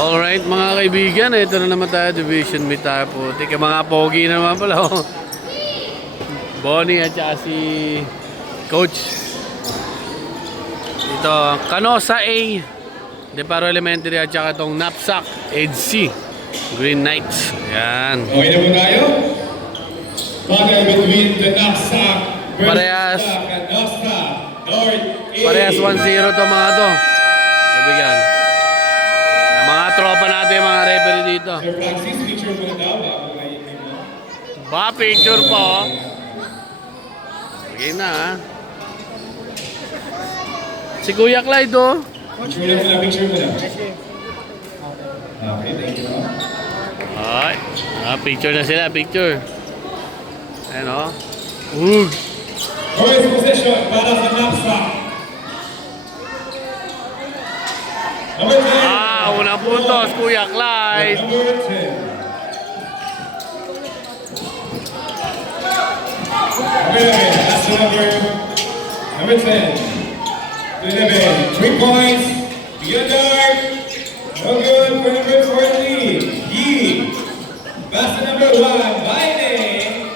Alright mga kaibigan, ito na naman tayo, division meet tayo po. Tika mga pogi naman pala oh. Bonnie at saka si Coach. Ito, Canosa A, Deparo Elementary at saka itong Knapsack, EDC, Green Knights. Yan. Okay na po tayo? Battle between the Knapsack Parehas. Canosa North A. Parehas 1-0 to mga to. Kaibigan. Yung mga tropa natin, mga referee dito. Sir Francis, picture mo na daw bago kayo mo. Ba, picture po. Okay na ha. Si Kuya Clyde oh. Picture mo na, picture mo na. Okay, thank you. Ay, picture na sila, picture. Ayan o. Ug. First possession para sa Knapsack. Number 10. Unang puntos, Kuya Clyde. Number 10. Number 11. That's the number 10. 11. 3 points. Beyond dark. No good for number 14. Yee. Pass to number 1. Biden.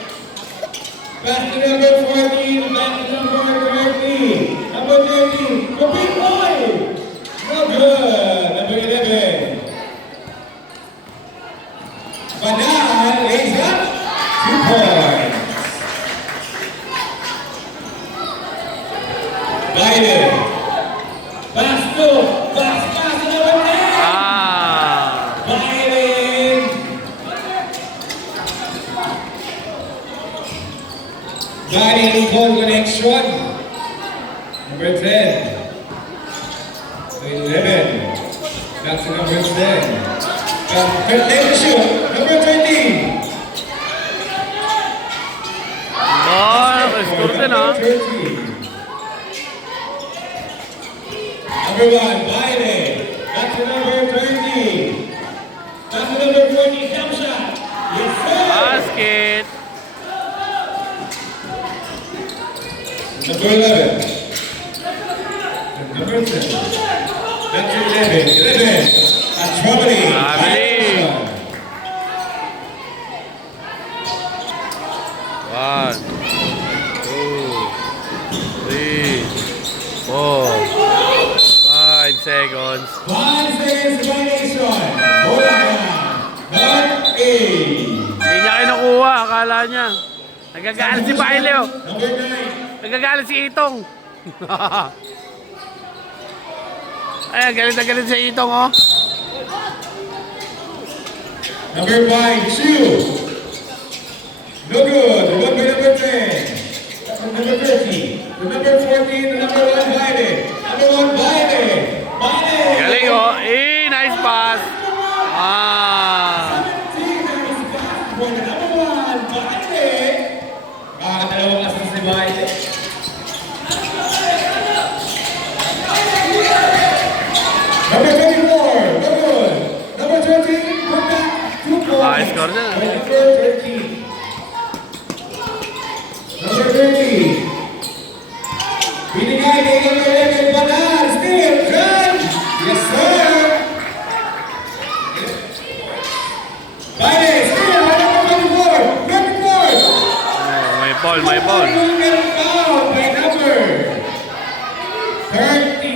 Pass to number 14. Pass to number 13. Number 13. Complete point. No good. Number 11. Banan lays up. 2 points. Biden. Pass to number 10. Biden. Biden goal connection. Number 10. To 11. That's number 10. Then shoot. Number 13. Score din ha. 13. Number 1, Biden. That's the number 13. That's the number 14, jump shot. Yes, sir. Basket. Number 11. Number 10. That's 11. 11. That's Traveling. Traveling. 1, 2, 3, 4, 5 seconds. 5 seconds violation. Wala na. North A. Hindi niya kinukuha, akala niya. Nagagalit si Baile oh. Number 9. Nagagalit si Itong. Ayan, galit na galit si Itong oh. Number 5, Chu. No good. The one by number 10. Number 30. The number 14, the number 1 Biden. Number 1 Biden. Biden. Galing oh. Nice pass. 17, nice pass for the number 1 Biden. Dalawang assist si Biden. Number 24, no good. Number 13, put back 2 points. Score na. Number 13. Number 30. Binigay ni number 11, Banan. Still, good. Yes, sir. Biden, still, number 24. 24. May ball, may ball. Will get fouled by number 30.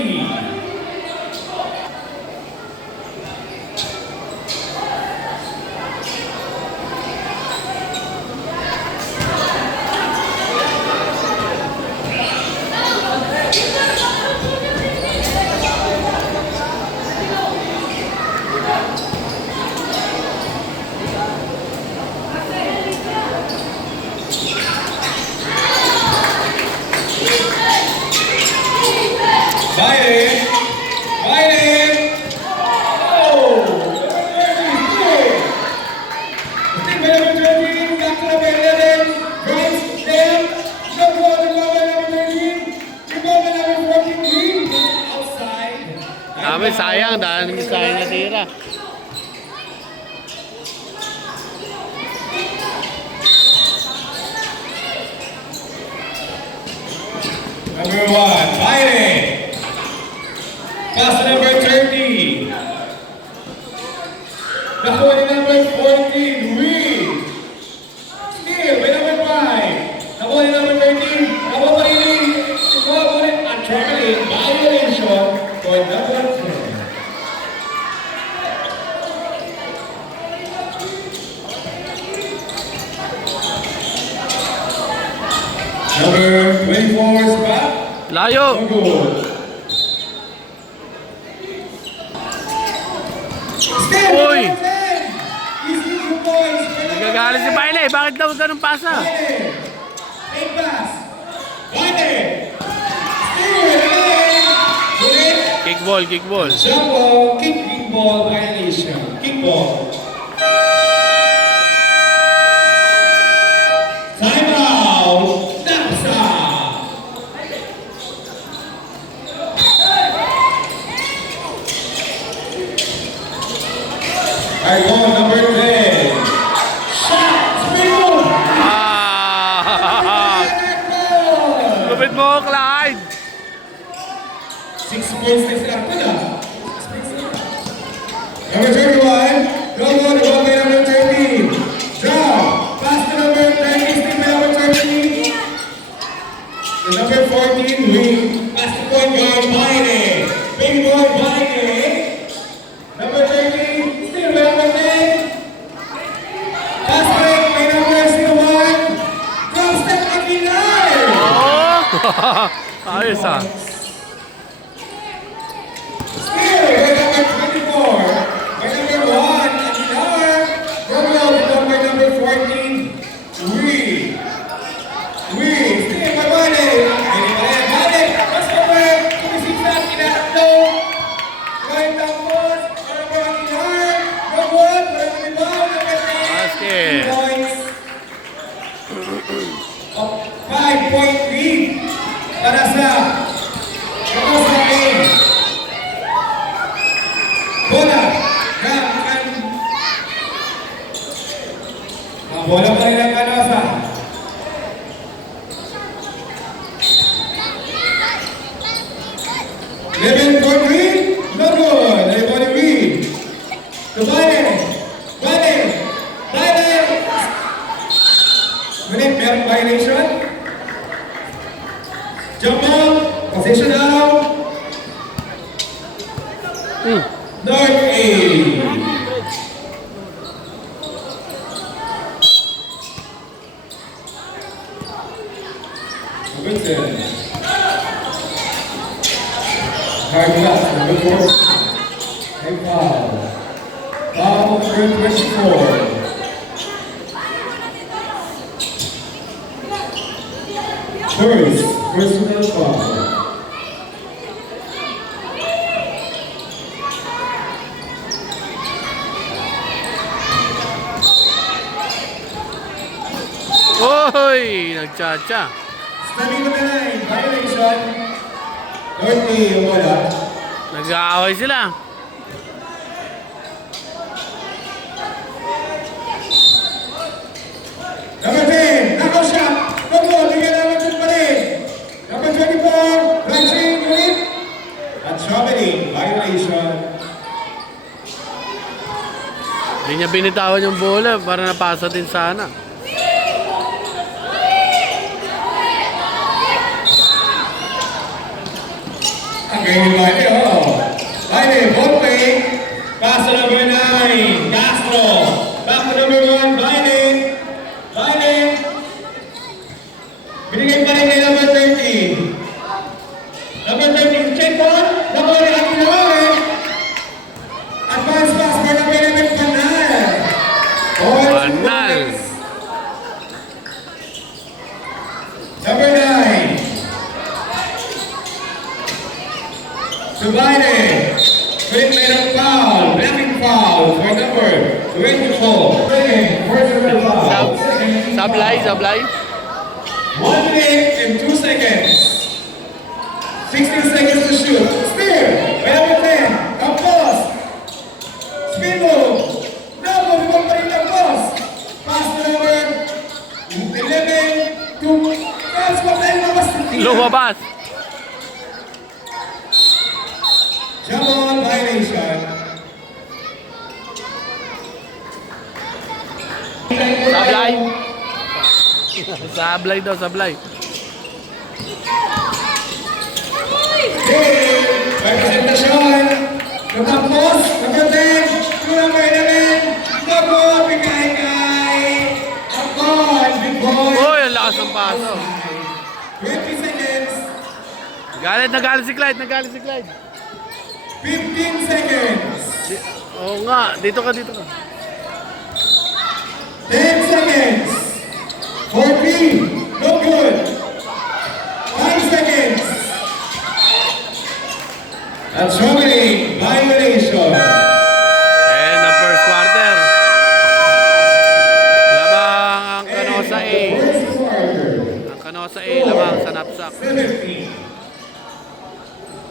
Biden. Biden. Oh! Still by number 13. Back to number 11. Drives them. No goal. The ball by number 13. The ball by number 14. Green. Outside. Dami, sayang. Dami sayang na tira. Number 1, Biden. Pass to number 30. Number 24, Scott. Layo! No good. Still, Uy! number 10. He's 2 points. Nagagalit si Bailey. Bakit daw ganun pasa? Baile. Take pass. Baile. Still, again. Ulit. Kickball, kickball. Jump ball, kick ball violation. Kick ball. Time out. Napsa. I go number 10. Shot. Spin move. Ah! Lupit mo, Clyde! 6 points next after that. Number 31. Go the ball by number 13. Draw. Pass to number 30. Stick by number 13. The number 14. Wing. Pass to point guard. Baile. Big boy Baile. Number 13. Still by number 10. Pass break by number 01. Drop step Aguilar. Oh! Ayos ah. Still by number 24. By number 1. Aguilar. Romeo by number 14. Wing. Still by Baile. Baile. Pass over. Kumisiksak. Inatatlo. Right down force. Number Aguilar. No good. Number rebound. Number 10. Basket. 2 points. 5-point lead para sa game. Bola. Ang bola pa rin ang Kanosa. Level for green. No good. Level for green. To Baile. Ngunit merong violation. Jump ball. Position out. North A. Good set. Hard pass, number 4. And foul. Foul number 24. First, personal foul. Oy! Nagchacha. Standing on the line, violation. North A, yung bola. Nag-aaway sila. Number 10, knockout shot. Go goal, bigyan naman siya pa rin. Number 24, Rajin Unit. At Chomedy, violation. Hindi niya binitawan yung bola para napasa din sana. Ang ganyan Baile, oh. Baile, ball play. Pass to number 9, Castro. Back to number 1, Baile. Binigay pa rin kay number 13. Number 13, check on. Number 1, Aguilar. Advance pass for number 11, Panal. Panal. Number 9. Subide. Quick made a foul. Blocking foul for number 24. Personal foul. Sablay. 1 minute and 2 seconds. 16 seconds to shoot. Spear. By number 10. Campos. Spin move. No, move pa rin Campos. Pass to number 11 to Campos. Patayin mo mas. Lumabas. Jump on violation. Sablay. Sablay daw, sablay. Representasyon. Campos. Number 10. To number 11. Gogo. Bigay. Campos. Big boy. Uy, ang lakas ng paso. Nagalit si Clyde. 15 seconds. Oo nga, dito ka. 10 seconds. 14. No good. 5 seconds. That's Germany. Violation. And the first quarter. Lamang ang Canosa A. First quarter. Ang Canosa A, lamang sa napsak. 17.